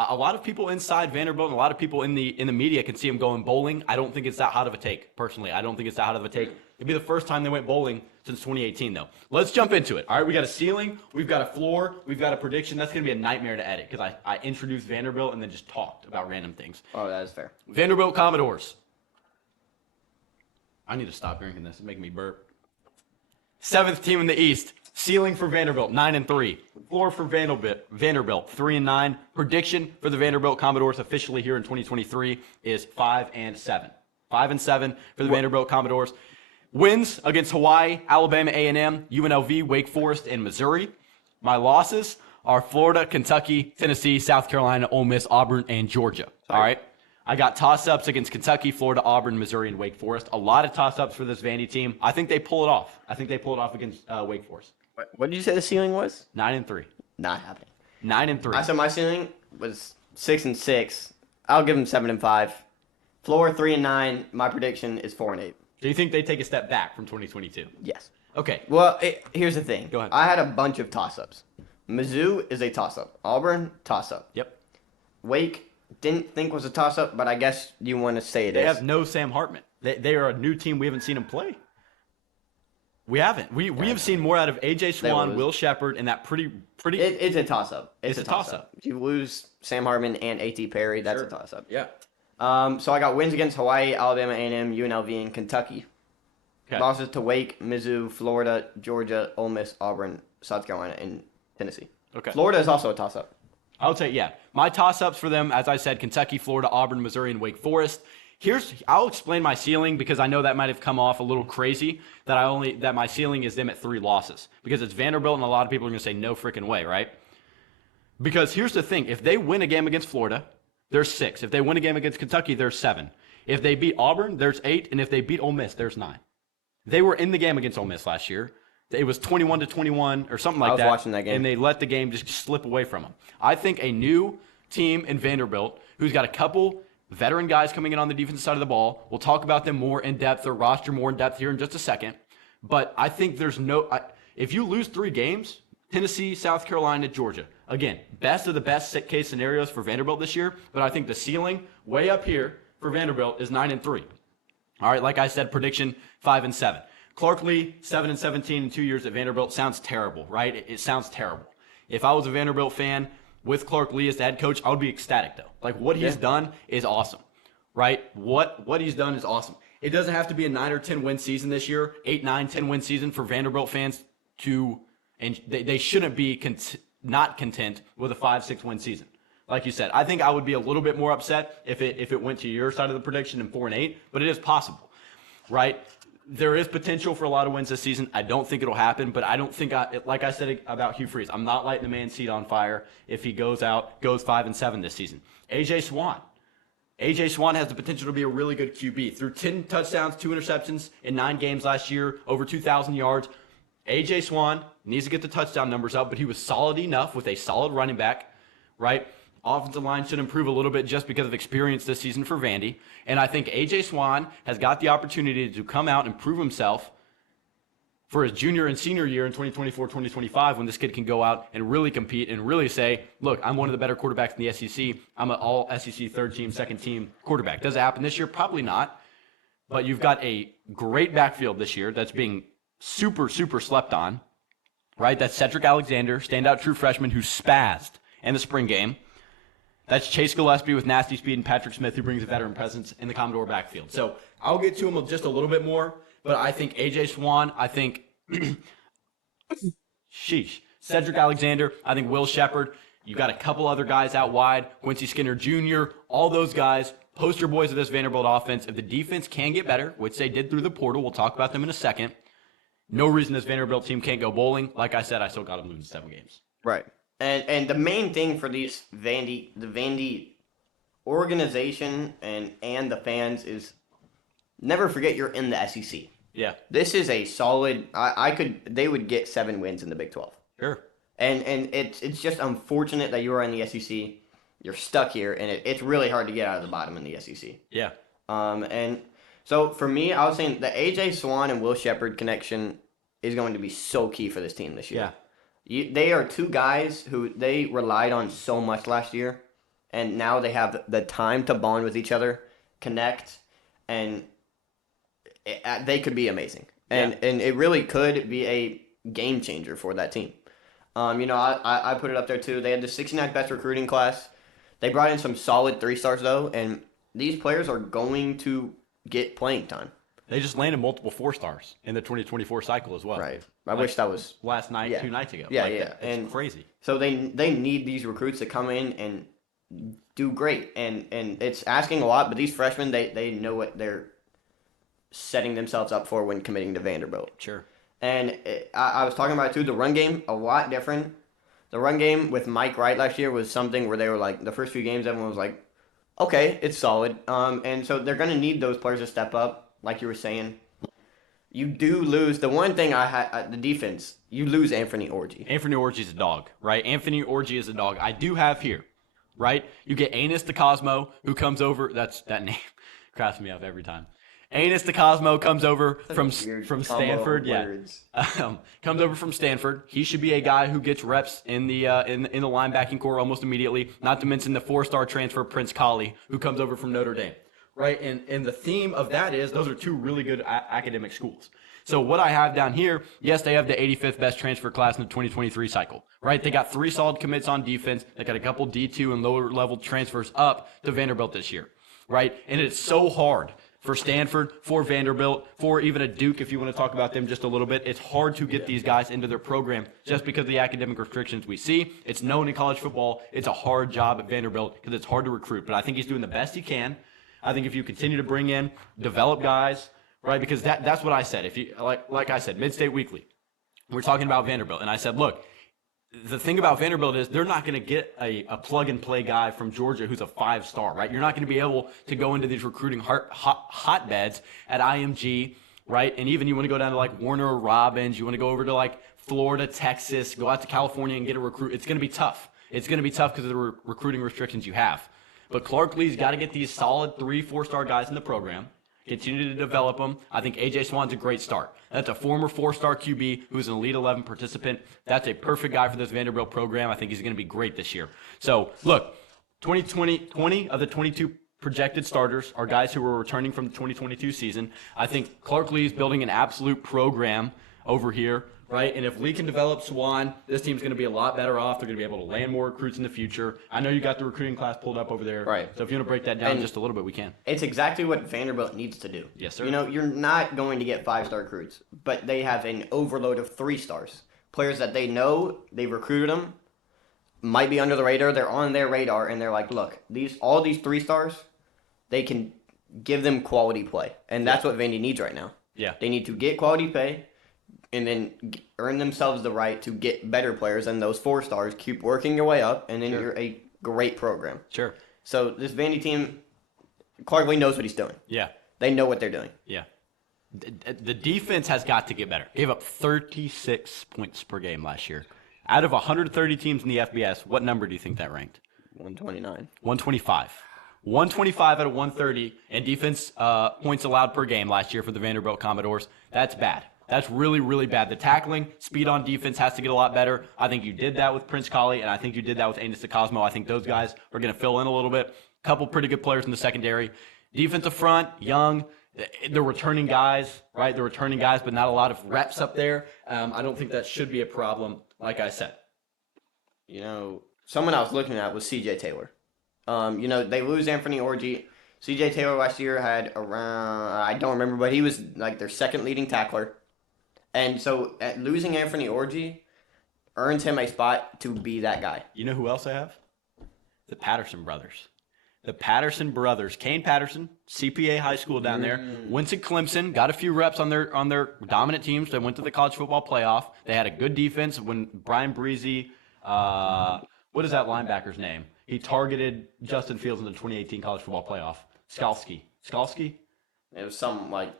A lot of people inside Vanderbilt and a lot of people in the media can see him going bowling. I don't think it's that hot of a take, personally. I don't think it's that hot of a take. It'd be the first time they went bowling since 2018, though. Let's jump into it. All right, we got a ceiling, we've got a floor, we've got a prediction. That's going to be a nightmare to edit because I introduced Vanderbilt and then just talked about random things. Oh, that is fair. Vanderbilt Commodores. I need to stop drinking this. It's making me burp. 7th team in the East. Ceiling for Vanderbilt, 9-3. Floor for Vanderbilt, 3-9. Prediction for the Vanderbilt Commodores officially here in 2023 is 5-7. 5-7 for the Vanderbilt Commodores. Wins against Hawaii, Alabama A&M, UNLV, Wake Forest, and Missouri. My losses are Florida, Kentucky, Tennessee, South Carolina, Ole Miss, Auburn, and Georgia. All right. I got toss-ups against Kentucky, Florida, Auburn, Missouri, and Wake Forest. A lot of toss-ups for this Vandy team. I think they pull it off. I think they pull it off against Wake Forest. What did you say the ceiling was? 9-3. Not happening. 9-3. I said my ceiling was 6-6. I'll give them 7-5. Floor 3-9. My prediction is 4-8. Do you think they take a step back from 2022? Yes. Okay. Well, here's the thing. Go ahead. I had a bunch of toss-ups. Mizzou is a toss-up. Auburn, toss-up. Yep. Wake, didn't think was a toss-up, but I guess you want to say it They is. have no Sam Hartman. They are a new team. We haven't seen him play. We haven't. We have seen more out of A.J. Swan, Will Shepard, and that pretty. It's a toss-up. It's a toss-up. If you lose Sam Hartman and A.T. Perry, that's a toss-up. Yeah. So I got wins against Hawaii, Alabama A&M, UNLV, and Kentucky. Okay. Losses to Wake, Mizzou, Florida, Georgia, Ole Miss, Auburn, South Carolina, and Tennessee. Okay. Florida is also a toss-up. I would say, yeah. My toss-ups for them, as I said, Kentucky, Florida, Auburn, Missouri, and Wake Forest. I'll explain my ceiling because I know that might have come off a little crazy that my ceiling is them at 3 losses because it's Vanderbilt and a lot of people are going to say no freaking way, right? Because here's the thing. If they win a game against Florida, there's 6. If they win a game against Kentucky, there's 7. If they beat Auburn, there's 8. And if they beat Ole Miss, there's 9. They were in the game against Ole Miss last year. It was 21-21 or something like that. I was watching that game. And they let the game just slip away from them. I think a new team in Vanderbilt who's got a couple veteran guys coming in on the defensive side of the ball. We'll talk about them more in depth, their roster more in depth here in just a second. But I think there's if you lose 3 games, Tennessee, South Carolina, Georgia, again, best of the best case scenarios for Vanderbilt this year. But I think the ceiling way up here for Vanderbilt is 9-3. All right, like I said, prediction 5-7. Clark Lee, 7-17 in 2 years at Vanderbilt sounds terrible, right? It sounds terrible. If I was a Vanderbilt fan with Clark Lee as the head coach, I would be ecstatic though. Like what he's done is awesome, right? What he's done is awesome. It doesn't have to be a 9 or 10 win season this year, 8, 9, 10 win season for Vanderbilt fans and they shouldn't be not content with a 5, 6 win season. Like you said, I think I would be a little bit more upset if it went to your side of the prediction in 4-8, but it is possible, right? There is potential for a lot of wins this season. I don't think it'll happen, but I don't think like I said about Hugh Freeze, I'm not lighting the man's seat on fire if he goes 5-7 this season. A.J. Swan has the potential to be a really good QB. Threw 10 touchdowns, 2 interceptions in 9 games last year, over 2,000 yards. A.J. Swan needs to get the touchdown numbers up, but he was solid enough with a solid running back, right? Offensive line should improve a little bit just because of experience this season for Vandy. And I think A.J. Swan has got the opportunity to come out and prove himself for his junior and senior year in 2024, 2025 when this kid can go out and really compete and really say, look, I'm one of the better quarterbacks in the SEC. I'm an all-SEC third team, second team quarterback. Does it happen this year? Probably not. But you've got a great backfield this year that's being super, super slept on, right? That's Cedric Alexander, standout true freshman who spazzed in the spring game. That's Chase Gillespie with nasty speed and Patrick Smith who brings a veteran presence in the Commodore backfield. So I'll get to him just a little bit more, but I think A.J. Swan, I think Cedric Alexander, I think Will Shepard. You got a couple other guys out wide, Quincy Skinner Jr., all those guys, poster boys of this Vanderbilt offense. If the defense can get better, which they did through the portal, we'll talk about them in a second, no reason this Vanderbilt team can't go bowling. Like I said, I still got them losing 7 games. Right. And the main thing for the Vandy organization and the fans is never forget you're in the SEC. Yeah. This is a solid. They would get 7 wins in the Big 12. Sure. And it's just unfortunate that you are in the SEC. You're stuck here, and it's really hard to get out of the bottom in the SEC. Yeah. And so for me, I was saying the A.J. Swan and Will Shepard connection is going to be so key for this team this year. Yeah. They are 2 guys who they relied on so much last year, and now they have the time to bond with each other, connect, and they could be amazing. And it really could be a game changer for that team. I put it up there too. They had the 69th best recruiting class. They brought in some solid 3-stars though, and these players are going to get playing time. They just landed multiple 4-stars in the 2024 cycle as well. Right. I wish that was last night, yeah. 2 nights ago. Yeah, It's and crazy. So they need these recruits to come in and do great, and it's asking a lot. But these freshmen, they know what they're setting themselves up for when committing to Vanderbilt. Sure. And I was talking about it too. The run game a lot different. The run game with Mike Wright last year was something where they were like the first few games, everyone was like, okay, it's solid. And so they're going to need those players to step up, like you were saying. You do lose the one thing the defense. You lose Anthony Orji. Anthony Orji's a dog, right? Anthony Orji is a dog. I do have here, right? You get Anis DeCosmo, who comes over. That name cracks me up every time. Anis DeCosmo comes over from Stanford. Comes over from Stanford. He should be a guy who gets reps in the linebacking core almost immediately. Not to mention the 4-star transfer Prince Colley, who comes over from Notre Dame. Right, and the theme of that is those are two really good academic schools. So what I have down here, yes, they have the 85th best transfer class in the 2023 cycle. Right, they got 3 solid commits on defense. They got a couple D2 and lower level transfers up to Vanderbilt this year. Right, and it's so hard for Stanford, for Vanderbilt, for even a Duke, if you want to talk about them just a little bit. It's hard to get these guys into their program just because of the academic restrictions we see. It's known in college football. It's a hard job at Vanderbilt because it's hard to recruit. But I think he's doing the best he can. I think if you continue to bring in, develop guys, right? Because that's what I said. If you like I said, Mid-State Weekly, we're talking about Vanderbilt, and I said, look, the thing about Vanderbilt is they're not going to get a plug-and-play guy from Georgia who's a 5-star, right? You're not going to be able to go into these recruiting hotbeds at IMG, right? And even you want to go down to like Warner or Robbins, you want to go over to like Florida, Texas, go out to California and get a recruit. It's going to be tough. It's going to be tough because of the recruiting restrictions you have. But Clark Lee's got to get these solid 3-4-star guys in the program, continue to develop them. I think A.J. Swan's a great start. That's a former 4-star QB who's an Elite 11 participant. That's a perfect guy for this Vanderbilt program. I think he's going to be great this year. So, look, 20 of the 22 projected starters are guys who were returning from the 2022 season. I think Clark Lee's building an absolute program over here. Right, and if Lee can develop Swan, this team's going to be a lot better off. They're going to be able to land more recruits in the future. I know you got the recruiting class pulled up over there. Right. So if you want to break that down just a little bit, we can. It's exactly what Vanderbilt needs to do. Yes, sir. You're not going to get 5-star recruits, but they have an overload of 3-stars. Players that they know, they've recruited them, might be under the radar, they're on their radar, and they're like, look, all these 3-stars, they can give them quality play. And that's what Vandy needs right now. Yeah. They need to get quality play, and then earn themselves the right to get better players than those 4-stars. Keep working your way up, and then you're a great program. Sure. So this Vandy team, Clark Lee knows what he's doing. Yeah. They know what they're doing. Yeah. The defense has got to get better. Gave up 36 points per game last year. Out of 130 teams in the FBS, what number do you think that ranked? 129. 125. 125 out of 130 in defense points allowed per game last year for the Vanderbilt Commodores. That's bad. That's really, really bad. The tackling, speed on defense has to get a lot better. I think you did that with Prince Colley, and I think you did that with Anis DeCosmo. I think those guys are going to fill in a little bit. Couple pretty good players in the secondary. Defensive front, young. They're returning guys, right? They're returning guys, but not a lot of reps up there. I don't think that should be a problem, like I said. Someone I was looking at was C.J. Taylor. They lose Anthony Orji. C.J. Taylor last year had around, I don't remember, but he was like their second leading tackler. And so losing Anthony Orji earns him a spot to be that guy. You know who else I have? The Patterson brothers. The Patterson brothers. Kane Patterson, CPA high school down there. Went to Clemson, got a few reps on their dominant teams. They went to the college football playoff. They had a good defense when Brian Breezy, what is that linebacker's name? He targeted Justin Fields in the 2018 college football playoff. Skalski? It was something like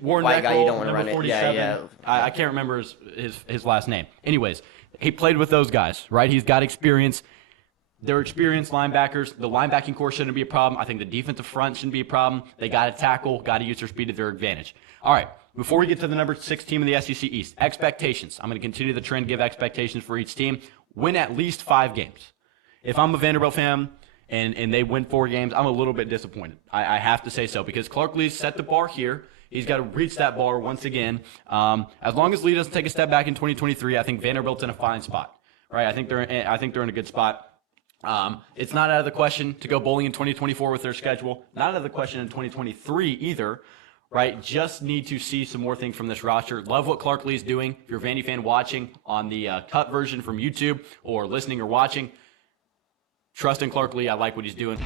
Warren white guy, you don't want to number run it. 47. Yeah. I can't remember his last name. Anyways, he played with those guys, right? He's got experience. They're experienced linebackers. The linebacking core shouldn't be a problem. I think the defensive front shouldn't be a problem. They got to tackle, got to use their speed to their advantage. All right, before we get to the number 6 team in the SEC East, expectations. I'm going to continue the trend, give expectations for each team. Win at least 5 games. if I'm a Vanderbilt fan and they win 4 games, I'm a little bit disappointed. I have to say so because Clark Lee's set the bar here. He's got to reach that bar once again. As long as Lee doesn't take a step back in 2023, I think Vanderbilt's in a fine spot. Right? I think they're in a good spot. It's not out of the question to go bowling in 2024 with their schedule. Not out of the question in 2023 either. Right? Just need to see some more things from this roster. Love what Clark Lee's doing. If you're a Vandy fan watching on the cut version from YouTube or listening or watching, trust in Clark Lee. I like what he's doing.